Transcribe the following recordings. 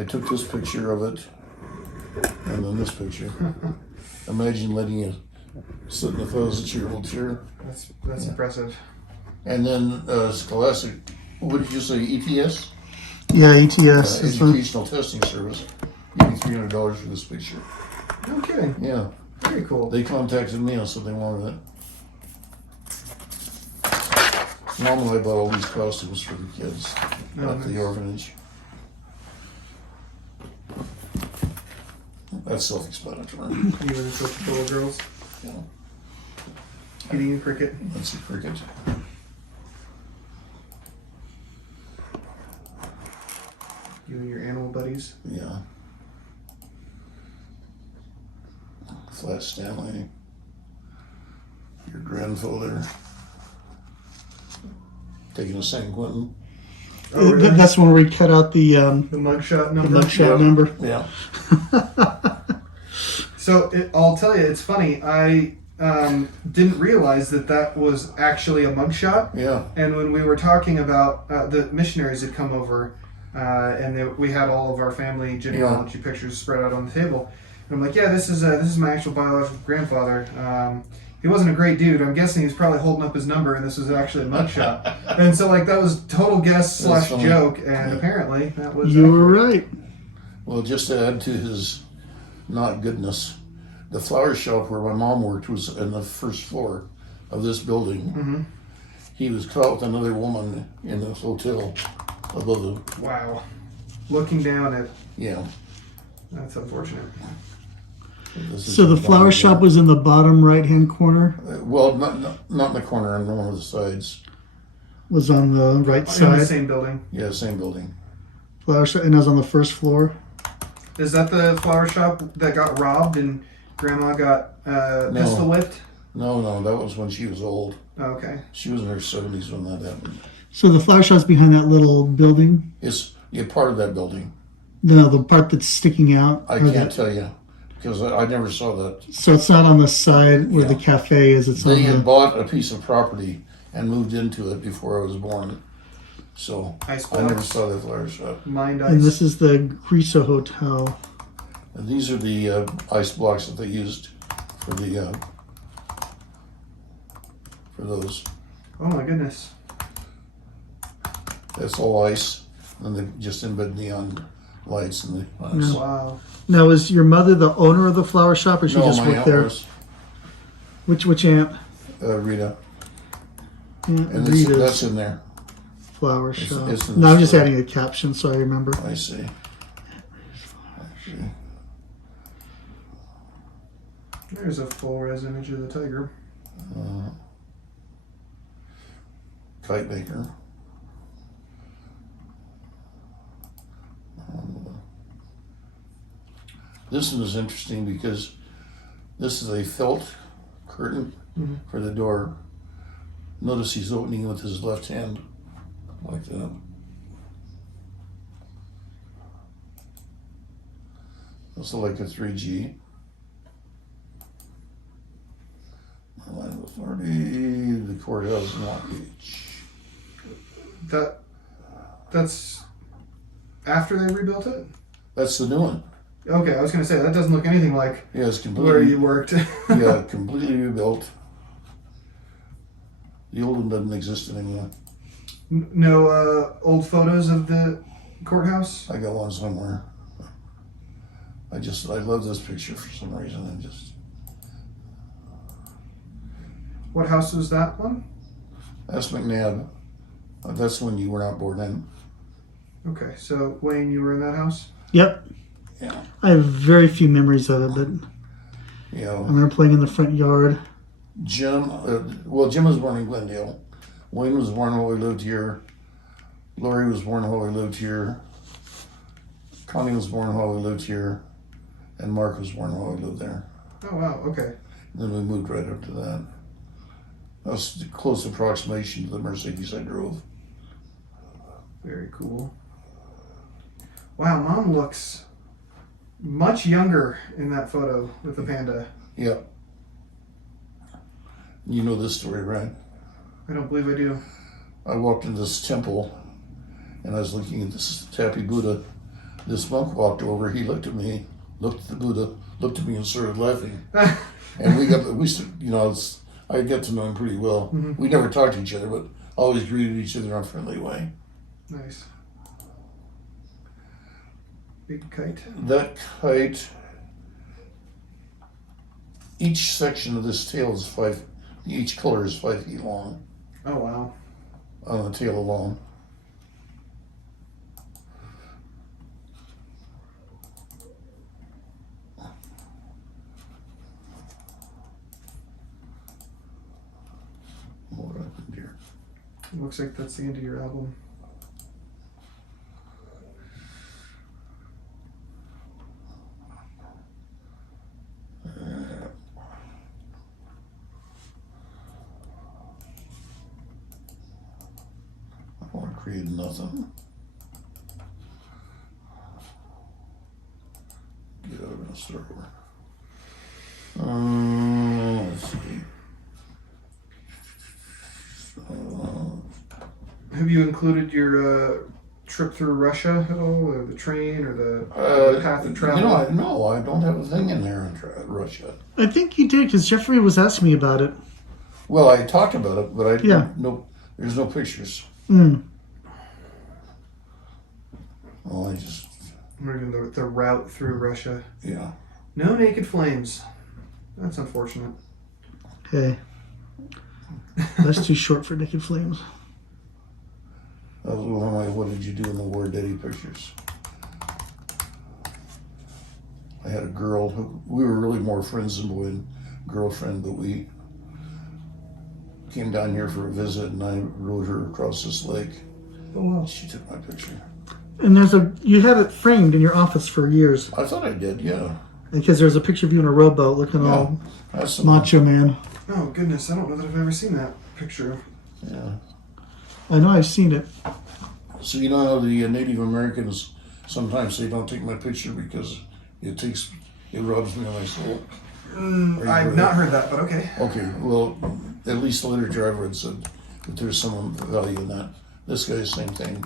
I took this picture of it, and then this picture. Imagine letting it sit in a 1,000-year-old chair. That's impressive. And then Scholastic, what did you say, ETS? Yeah, ETS. Educational Testing Service. Give me $300 for this picture. No kidding. Yeah. Very cool. They contacted me and said they wanted it. Normally I bought all these costumes for the kids at the orphanage. That's self-explanatory. You and the little girls. Yeah. Eating a cricket. That's a cricket. You and your animal buddies. Yeah. Flat Stanley. Your grandfather. Taking a San Quentin. Oh, really? That's when we cut out the mugshot number. Number. Yeah. So I'll tell you, it's funny. I didn't realize that was actually a mugshot. Yeah. And when we were talking about the missionaries had come over, and we had all of our family genealogy pictures spread out on the table, and I'm like, yeah, this is my actual biological grandfather. He wasn't a great dude. I'm guessing he was probably holding up his number, and this was actually a mugshot. And so, like, that was total guess / joke, and apparently that was. You were right. Well, just to add to his not goodness, the flower shop where my mom worked was in the first floor of this building. Mm-hmm. He was caught with another woman in the hotel above the. Wow. Looking down at. Yeah. That's unfortunate. So the flower shop was in the bottom right-hand corner? Well, not in the corner, on one of the sides. Was on the right In side? the same building. Yeah, same building. Flower shop, and it was on the first floor? Is that the flower shop that got robbed and Grandma got pistol whipped? No, that was when she was old. Oh, okay. She was in her 70s when that happened. So the flower shop's behind that little building? It's part of that building. No, the part that's sticking out? I can't tell you, because I never saw that. So it's not on the side where the cafe is, it's They on had the... bought a piece of property and moved into it before I was born. So Ice I never blocks. saw that flower shop. Mind ice. And this is the Griso Hotel. And these are the ice blocks that they used for the for those. Oh my goodness. That's all ice, and they just embed neon lights in the ice. Wow. Now, is your mother the owner of the flower shop, or she No, just my worked aunt there? was Which aunt? Rita, Aunt and Rita's that's in there. flower shop. it's in the No, I'm just store. adding a caption so I remember. I see. There's a full res image of the tiger. Kite maker. This one is interesting because this is a felt curtain for the door. Notice he's opening with his left hand, like that. Also like a 3G. Line authority, the courthouse in Long Beach. That's after they rebuilt it? That's the new one. Okay, I was going to say, that doesn't look anything like Yeah, it's completely. where you worked. Yeah, completely rebuilt. The old one doesn't exist anymore. No old photos of the courthouse? I got one somewhere. I love this picture for some reason. What house was that one? That's McNabb. That's when you were not born in. Okay, so Wayne, you were in that house? Yep. Yeah. I have very few memories of it, but Yeah. I remember playing in the front yard. Jim was born in Glendale. Wayne was born while we lived here. Lori was born while we lived here. Connie was born while we lived here. And Mark was born while we lived there. Oh, wow, okay. Then we moved right up to that. That was a close approximation to the Mercedes I drove. Very cool. Wow, Mom looks much younger in that photo with the panda. Yeah. You know this story, right? I don't believe I do. I walked into this temple and I was looking at this Tappy Buddha this monk walked over. He looked at me, looked at the Buddha, looked at me, and started laughing. And I got to know him pretty well. Mm-hmm. We never talked to each other, but always greeted each other in a friendly way. Nice. Big kite. That kite, each section of this tail is each color is 5 feet long Oh wow. on the tail alone. What happened here? Looks like that's the end of your album. I don't want to create nothing. Get out and start over. Let's see. Have you included your trip through Russia at all, or the train, or the path of travel? No, I don't have a thing in there in Russia. I think you did because Jeffrey was asking me about it. Well, I talked about it, but Yeah. there's no pictures. Mm. Well, I just, Or even the route through Russia. yeah. No naked flames. That's unfortunate. Hey, that's too short for Naked Flames. That was one of my "What did you do in the war, Daddy" pictures. I had a girl who, we were really more friends than boy and girlfriend, but we came down here for a visit, and I rode her across this lake. Oh wow. She took my picture. And you had it framed in your office for years I thought I did, yeah. because there's a picture of you in a rowboat looking all That's some, macho man. Oh goodness, I don't know that I've ever seen that picture. yeah. I know I've seen it. So you know how the Native Americans sometimes they don't take my picture because it robs me of my soul. I've not heard that, but okay. Okay, well, at least the literature I've read said that there's some value in that. This guy's same thing.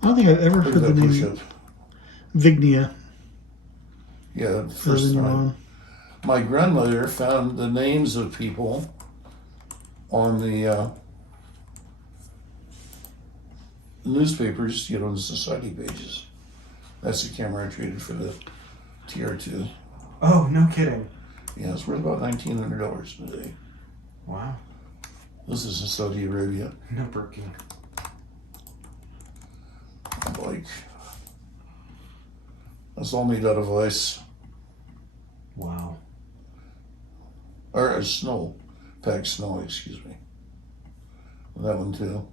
I don't think I've ever Look heard at the that name push-up. Vignia. Yeah, the Other first than your time. mom. My grandmother found the names of people on the newspapers, the society pages. That's the camera I traded for the TR2. Oh, no kidding. Yeah, it's worth about $1,900 today. Wow. This is in Saudi Arabia. No Birkin. Like, that's all made out of ice. Wow. Or snow. Packed snow, excuse me. That one too.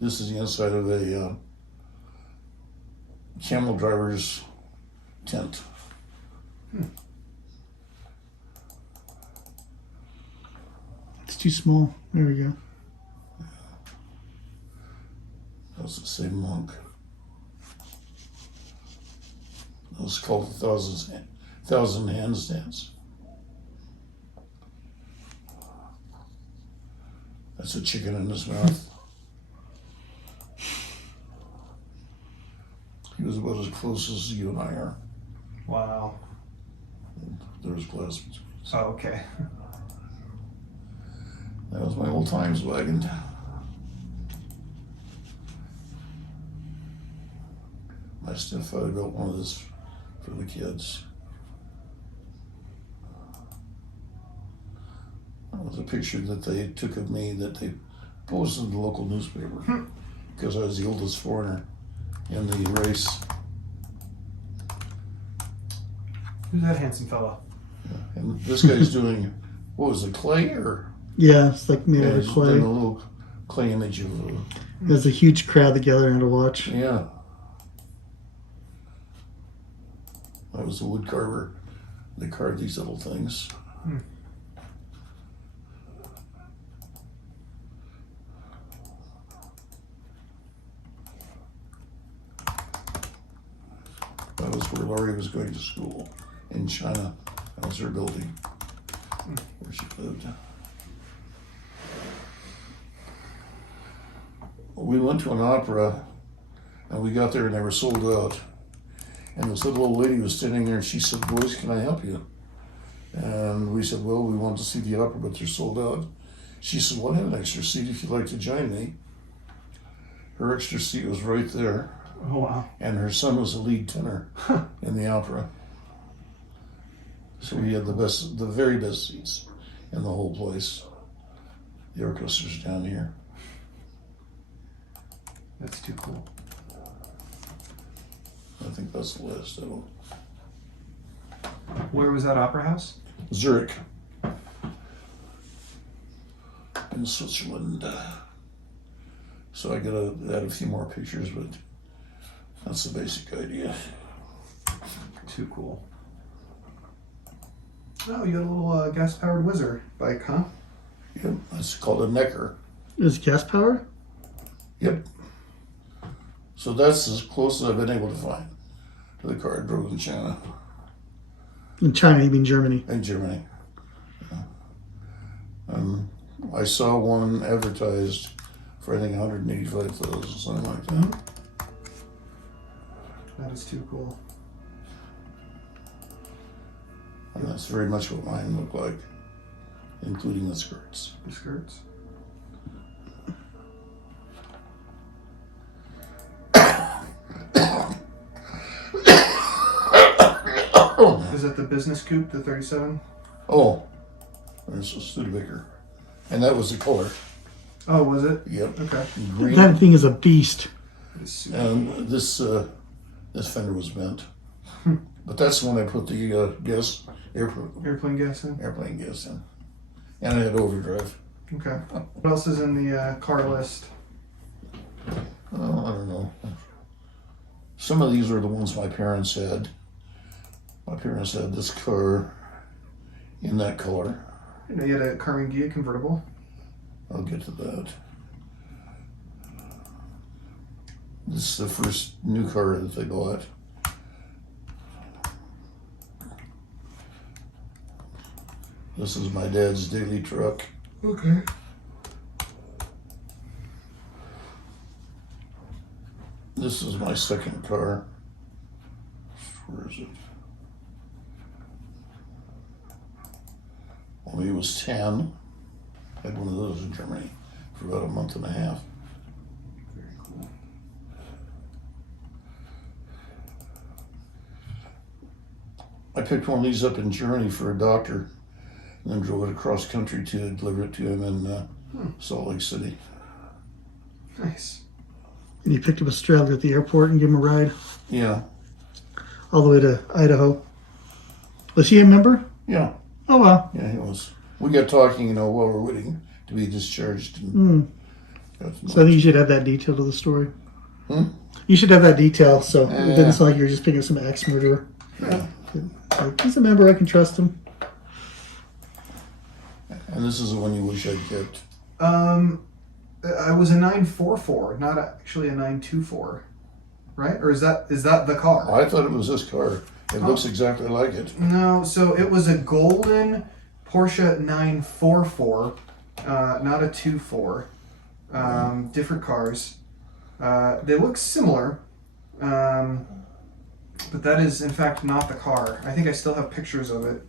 This is the inside of a camel driver's tent. It's too small. There we go. That's the same monk. That was called the thousand handstands. That's a chicken in his mouth. He was about as close as you and I are. Wow. There's glass between us. Oh, okay. That was my old Times wagon. I still thought I built one of this for the kids. That was a picture that they took of me that they posted in the local newspaper because I was the oldest foreigner in the race. Who's that handsome fella? And this guy's doing, what was it, clay or? Yeah, it's like made out of he's clay. doing a little clay image of, There's a huge crowd that gathered around to watch. yeah. I was a wood carver. They carved these little things. That was where Laurie was going to school in China. That was her building where she lived. We went to an opera, and we got there and they were sold out. And this little old lady was standing there and she said, "Boys, can I help you?" And we said, "Well, we want to see the opera, but they're sold out." She said, "Well, I have an extra seat if you'd like to join me." Her extra seat was right there. Oh, wow. And her son was a lead tenor in the opera. So we had the very best seats in the whole place. The orchestra's down here. That's too cool. I think that's the last of them. Where was that opera house? Zurich. In Switzerland. So I gotta add a few more pictures, but that's the basic idea. Too cool. Oh, you had a little gas-powered whizzer bike, huh? Yep, that's called a Necker. Is it gas powered? Yep. So that's as close as I've been able to find to the car I drove in China. In China, you mean Germany? In Germany. Yeah. I saw one advertised for I think 185,000, something like that. Mm-hmm. That is too cool. And that's very much what mine looked like, including the skirts. The skirts. Is that the business coupe, the 37? Oh, there's a Studebaker. And that was the color. Oh, was it? Yep. Okay. Green. That thing is a beast. And this fender was bent. But that's when I put the Airplane gas in? airplane gas in. And I had overdrive. Okay. What else is in the car list? Oh, I don't know. Some of these were the ones my parents had. My parents had this car in that color. You know, you had a Carmen Ghia convertible. I'll get to that. This is the first new car that they bought. This is my dad's daily truck. Okay. This is my second car. Where is it? When he was 10, I had one of those in Germany for about a month and a half. Very cool. I picked one of these up in Germany for a doctor and then drove it across country to deliver it to him in Salt Lake City. Nice. And you picked up a straddler at the airport and gave him a ride Yeah, all the way to Idaho. Was he a member? yeah, Oh, wow. yeah, he was. We got talking, while we're waiting to be discharged. And So I think you should have that detail to the story. Hmm? You should have that detail so it Yeah. doesn't sound like you're just picking up some axe murderer. Yeah. Like, he's a member, I can trust him. And this is the one you wish I'd kept. I was a 944, not actually a 924, right? Or is that the car? I thought it was this car. It looks exactly like it. No, so it was a golden Porsche 944, not a 24. Different cars. They look similar, but that is in fact not the car. I think I still have pictures of it.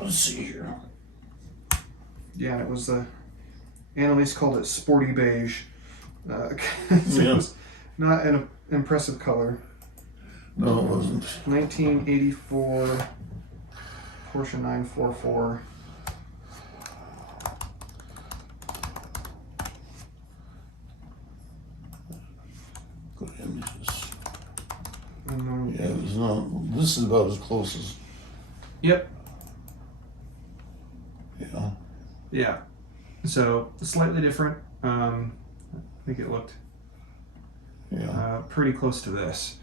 Let's see here. Yeah, and it was the Annalise called it sporty beige. So Yeah. It was not an impressive color. No, it wasn't. 1984 Porsche 944. Go to images. And Yeah, it was not. This is about as close as, yep. yeah. Yeah. So slightly different. I think it looked Yeah. pretty close to this.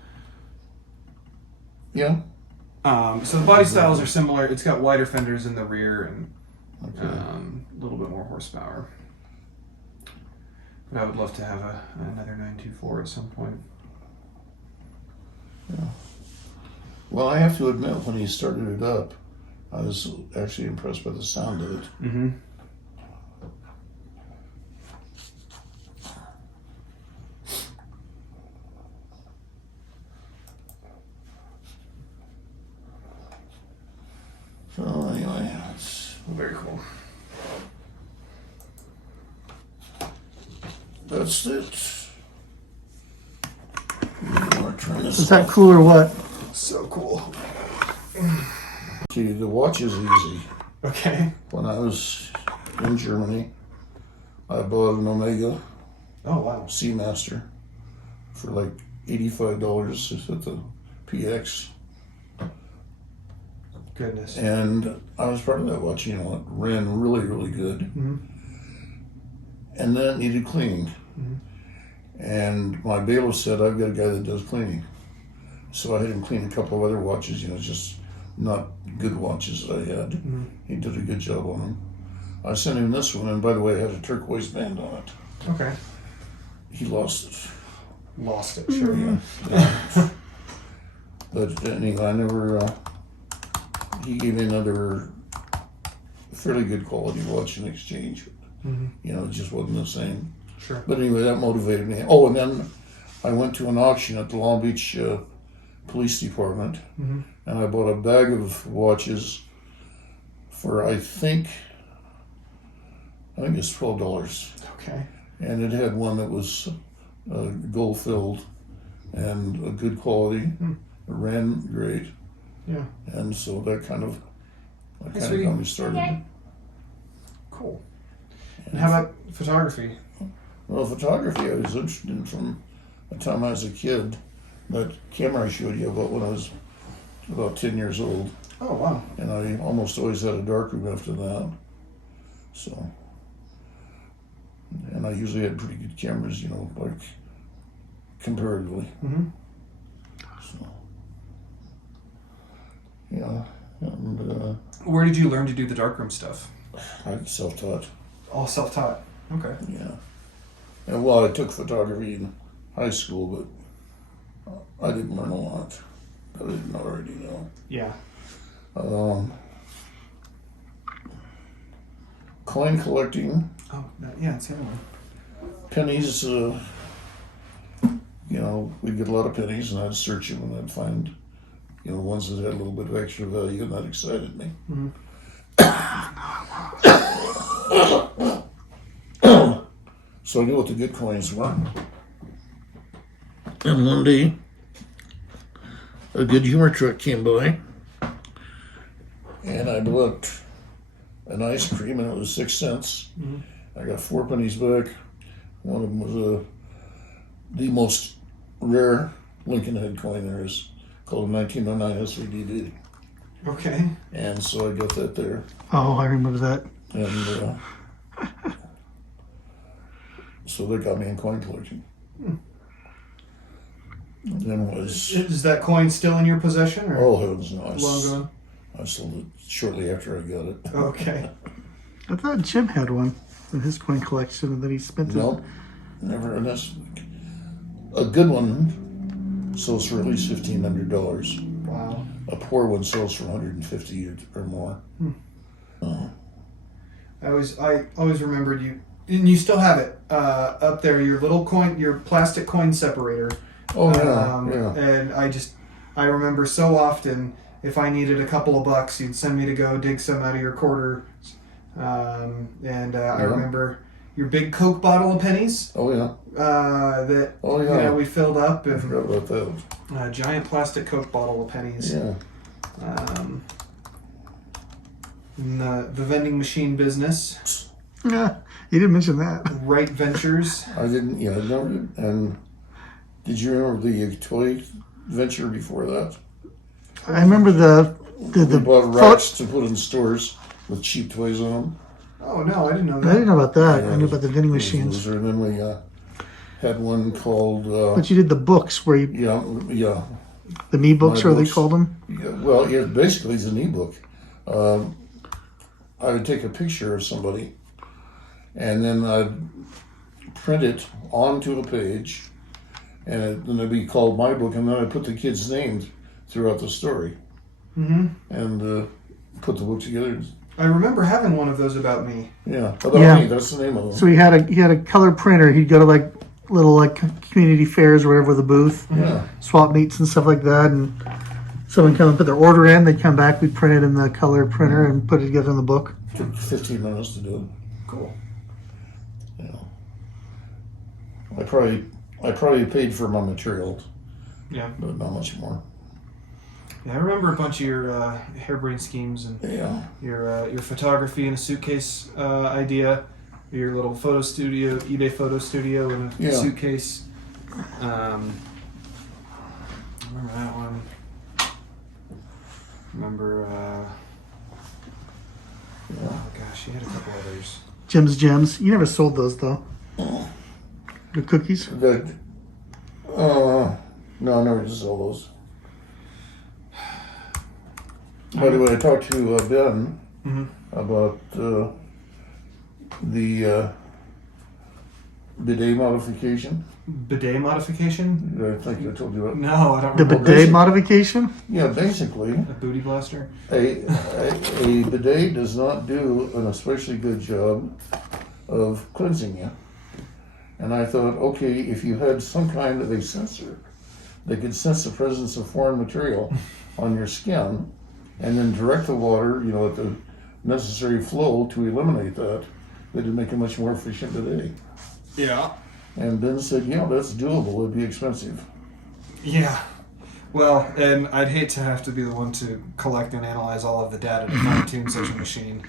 Yeah. So the body styles are similar. It's got wider fenders in the rear and Okay. a little bit more horsepower. But I would love to have another 924 at some point. Well, I have to admit, when he started it up, I was actually impressed by the sound of it. Mm-hmm. So anyway, it's Very cool. that's it. You wanna turn this Is that off? cool or what? So cool. See, the watch is easy. Okay. When I was in Germany, I bought an Omega Oh, wow. Seamaster for like $85 at the PX. Goodness. And I was part of that watch, you know, it ran really, really good. Mm-hmm. And then it needed cleaning. Mhm. And my bailiff said, I've got a guy that does cleaning. So I had him clean a couple of other watches, you know, just not good watches that I had. Mm-hmm. He did a good job on them. I sent him this one, and by the way, it had a turquoise band on it. Okay. He lost it. Lost it, sure. Yeah. But anyway, I never, he gave me another fairly good quality watch in exchange. Mm-hmm. You know, it just wasn't the same. Sure. But anyway, that motivated me. Oh, and then I went to an auction at the Long Beach Police Department, Mm-hmm. and I bought a bag of watches for I think it's $12, Okay. and it had one that was gold filled and a good quality. It ran great, Yeah. and so that kind of sweetie. got me started. Cool. And how about photography? Well, photography I was interested in from the time I was a kid. That camera I showed you about when I was about 10 years old, Oh, wow. and I almost always had a darkroom after that. So, and I usually had pretty good cameras, you know, like comparatively. Mm-hmm. So, yeah, and Where did you learn to do the darkroom stuff? I self-taught. All self-taught. Okay. Yeah, and well, I took photography in high school, but I didn't learn a lot that I didn't already know. Yeah. Coin collecting, Oh, yeah, it's the other one. pennies, you know, we'd get a lot of pennies and I'd search them and I'd find, you know, ones that had a little bit of extra value, and that excited me. Mm-hmm. So I knew what the good coins were. And one day, a good humor truck came by, and I bought an ice cream, and it was 6 cents. Mhm. I got 4 pennies back. One of them was the most rare Lincoln Head coin there is, called a 1909 SVDD. Okay. And so I got that there. Oh, I remember that. And so that got me in coin collecting. And then was, Is that coin still in your possession? Or oh heavens no, long gone? I sold it shortly after I got it. Okay. I thought Jim had one in his coin collection and then he spent it. Nope, never. And that's a good one sells for at least $1,500. Wow. A poor one sells for 150 or more. I always remembered you, and you still have it up there. Your little coin, your plastic coin separator. Oh yeah, yeah. And I remember so often, if I needed a couple of bucks, you'd send me to go dig some out of your quarter. I remember your big Coke bottle of pennies. Oh yeah. We filled up, I and forgot about that. a giant plastic Coke bottle of pennies. Yeah. And the vending machine business, Yeah, you didn't mention that. Wright Ventures. I didn't. Yeah, I never did. And did you remember the toy venture before that? I remember We bought racks to put in stores with cheap toys on them. Oh no, I didn't know I that. didn't know about that. Yeah, I knew about the vending It was machines. loser. And then we had one called But you did the books where you, yeah. the me books, My or they books. called them. Yeah, well, yeah, basically it's an ebook. I would take a picture of somebody, and then I'd print it onto a page, and then it'd be called my book, and then I'd put the kid's name throughout the story, Mm-hmm. and put the book together. I remember having one of those about me. Yeah, about Yeah. me. That's the name of them. So he had a color printer. He'd go to like little like community fairs or whatever with a booth, Yeah, swap meets and stuff like that, and someone come and put their order in. They'd come back. We'd print it in the color printer and put it together in the book. took 15 minutes to do it. Cool. You know, I probably paid for my materials, Yeah. but not much more. Yeah, I remember a bunch of your harebrained schemes and Yeah, your photography in a suitcase idea, your little photo studio, eBay photo studio in a Yeah. suitcase. I remember that one. Remember, oh gosh, you had a couple others. Jim's Gems. You never sold those though. The cookies. that. No, I never just saw those. By the way, I talked to Ben Mm-hmm. about the bidet modification. Bidet modification? I think I told you about. No, I don't The remember. bidet modification. Yeah, basically, A booty blaster? a bidet does not do an especially good job of cleansing you. And I thought, okay, if you had some kind of a sensor that could sense the presence of foreign material on your skin, and then direct the water, at the necessary flow to eliminate that, it'd make a much more efficient bidet. Yeah. And Ben said, yeah, that's doable. It'd be expensive. Yeah. Well, and I'd hate to have to be the one to collect and analyze all of the data to fine tune such a machine.